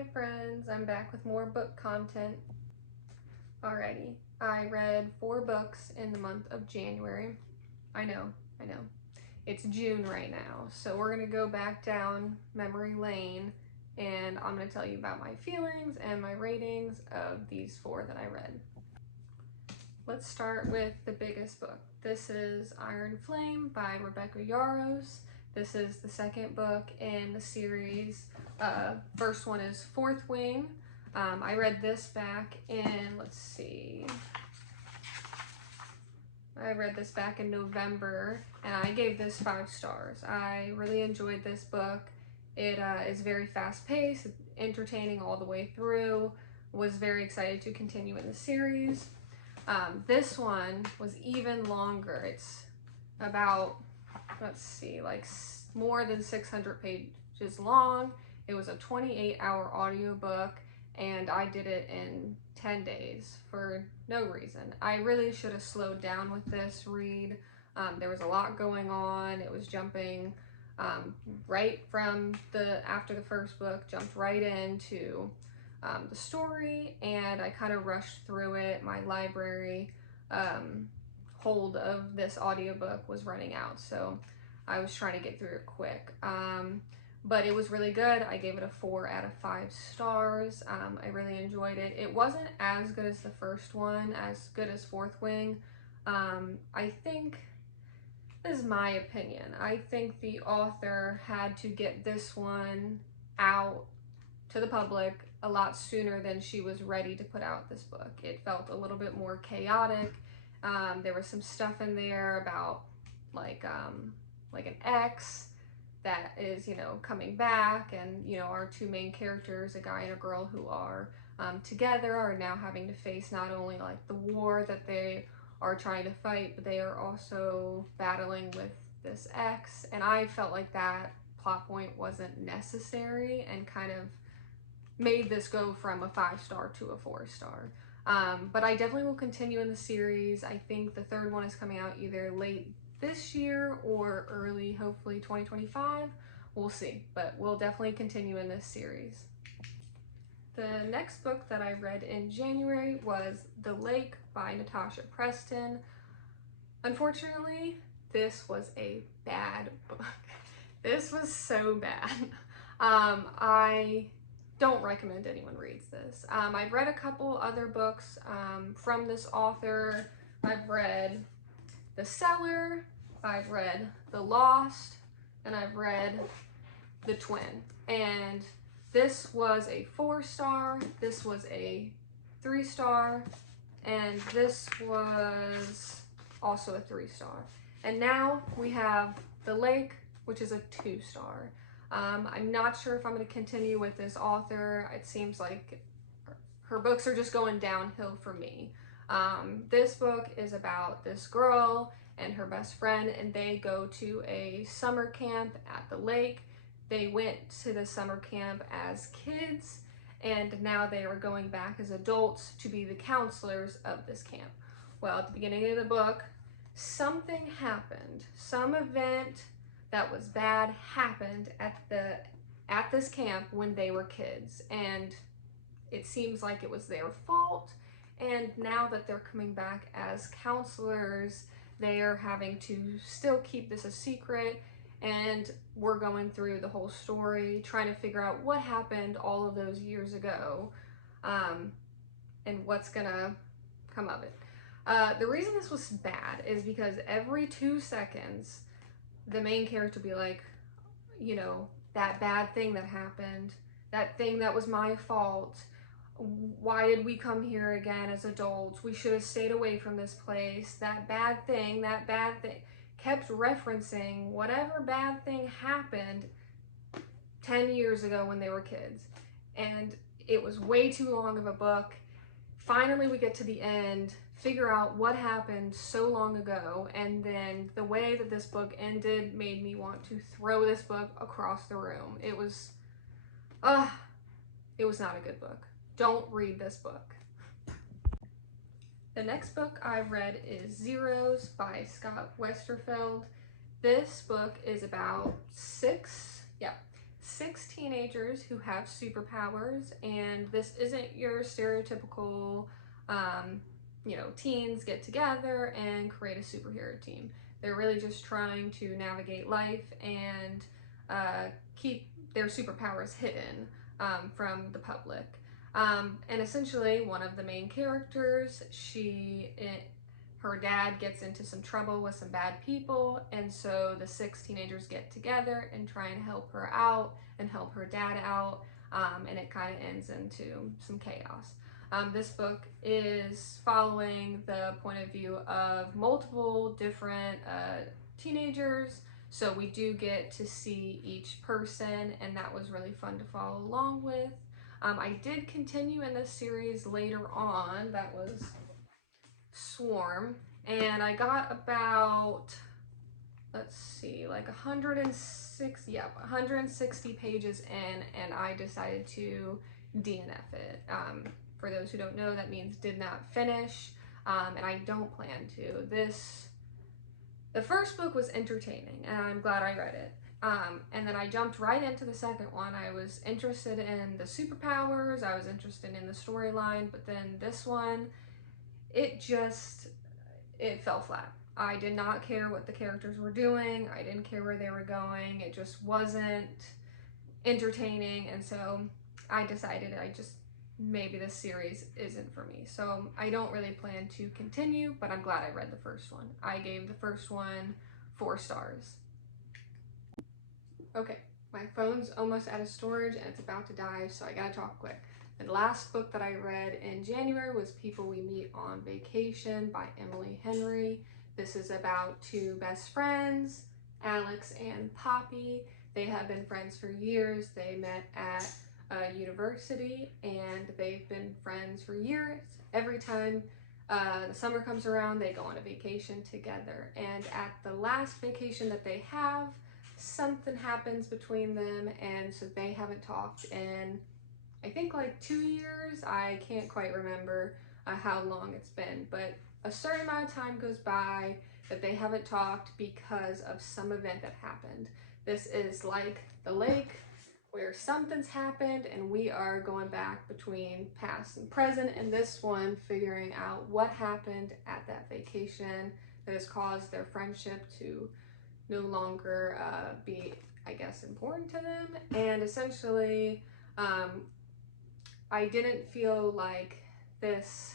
Hi friends, I'm back with more book content. Alrighty, I read 4 books in the month of January. I know. It's June right now, so we're gonna go back down memory lane and I'm gonna tell you about my feelings and my ratings of these 4 that I read. Let's start with the biggest book. This is Iron Flame by Rebecca Yarros. This is the second book in the series. First one is Fourth Wing. I read this back in, let's see, I read this back in November and I gave this 5 stars. I really enjoyed this book. It is very fast paced, entertaining all the way through. Was very excited to continue in the series. This one was even longer. It's about, let's see, like more than 600 pages long. It was a 28-hour audiobook and I did it in 10 days for no reason. I really should have slowed down with this read. There was a lot going on. It was jumping right from after the first book, jumped right into the story, and I kind of rushed through it. My library hold of this audiobook was running out, so I was trying to get through it quick. But it was really good. I gave it a 4 out of 5 stars. I really enjoyed it. It wasn't as good as the first one, as good as Fourth Wing. I think, this is my opinion, I think the author had to get this one out to the public a lot sooner than she was ready to put out this book. It felt a little bit more chaotic. There was some stuff in there about like an ex that is, coming back, and, our 2 main characters, a guy and a girl who are together, are now having to face not only like the war that they are trying to fight, but they are also battling with this ex, and I felt like that plot point wasn't necessary and kind of made this go from a 5-star to a 4-star. But I definitely will continue in the series. I think the 3rd one is coming out either late this year or early, hopefully 2025. We'll see, but we'll definitely continue in this series. The next book that I read in January was The Lake by Natasha Preston. Unfortunately, this was a bad book. This was so bad. I don't recommend anyone reads this. I've read a couple other books from this author. I've read The Cellar, I've read The Lost, and I've read The Twin. And this was a 4-star, this was a 3-star, and this was also a 3-star. And now we have The Lake, which is a 2-star. I'm not sure if I'm going to continue with this author. It seems like her books are just going downhill for me. This book is about this girl and her best friend, and they go to a summer camp at the lake. They went to the summer camp as kids, and now they are going back as adults to be the counselors of this camp. Well, at the beginning of the book, something happened. Some event that was bad happened at this camp when they were kids, and it seems like it was their fault. And now that they're coming back as counselors, they are having to still keep this a secret, and we're going through the whole story, trying to figure out what happened all of those years ago, and what's gonna come of it. The reason this was bad is because every 2 seconds, the main character would be like, that bad thing that happened, that thing that was my fault. Why did we come here again as adults? We should have stayed away from this place. That bad thing, kept referencing whatever bad thing happened 10 years ago when they were kids. And it was way too long of a book. Finally, we get to the end, figure out what happened so long ago, and then the way that this book ended made me want to throw this book across the room. It was not a good book. Don't read this book. The next book I read is Zeros by Scott Westerfeld. This book is about 6 6 teenagers who have superpowers, and this isn't your stereotypical, teens get together and create a superhero team. They're really just trying to navigate life and keep their superpowers hidden from the public. And essentially, one of the main characters, her dad gets into some trouble with some bad people, and so the 6 teenagers get together and try and help her out and help her dad out, and it kind of ends into some chaos. This book is following the point of view of multiple different teenagers, so we do get to see each person, and that was really fun to follow along with. I did continue in this series later on, that was Swarm, and I got about, let's see, like 160 pages in, and I decided to DNF it. For those who don't know, that means did not finish, and I don't plan to. The first book was entertaining, and I'm glad I read it. And then I jumped right into the second one. I was interested in the superpowers, I was interested in the storyline, but then this one, it fell flat. I did not care what the characters were doing. I didn't care where they were going. It just wasn't entertaining, and so I decided maybe this series isn't for me. So I don't really plan to continue, but I'm glad I read the first one. I gave the first one 4 stars. Okay, my phone's almost out of storage and it's about to die, so I gotta talk quick. The last book that I read in January was People We Meet on Vacation by Emily Henry. This is about 2 best friends, Alex and Poppy. They have been friends for years. They met at a university and they've been friends for years. Every time the summer comes around, they go on a vacation together. And at the last vacation that they have, something happens between them, and so they haven't talked in, I think, like 2 years. I can't quite remember how long it's been, but a certain amount of time goes by that they haven't talked because of some event that happened. This is like the lake where something's happened and we are going back between past and present, and this one figuring out what happened at that vacation that has caused their friendship to no longer be, I guess, important to them. And essentially, I didn't feel like this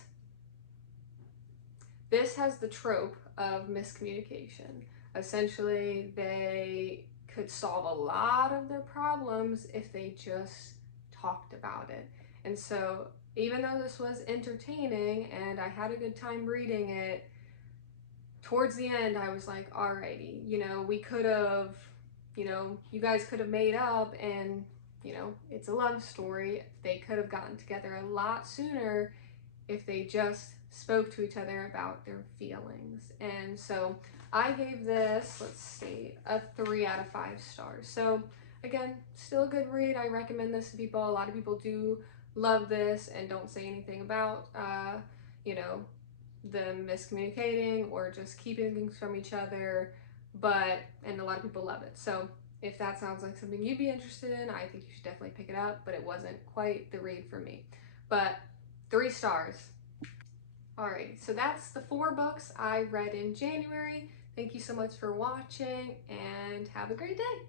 has the trope of miscommunication. Essentially, they could solve a lot of their problems if they just talked about it. And so even though this was entertaining and I had a good time reading it, towards the end I was like, alrighty, we could have, you guys could have made up, and it's a love story. They could have gotten together a lot sooner if they just spoke to each other about their feelings. And so I gave this, let's see, a 3 out of 5 stars. So again, still a good read. I recommend this to people. A lot of people do love this and don't say anything about, them miscommunicating or just keeping things from each other, and a lot of people love it. So if that sounds like something you'd be interested in, I think you should definitely pick it up, but it wasn't quite the read for me. But 3 stars. Alright, so that's the 4 books I read in January. Thank you so much for watching, and have a great day.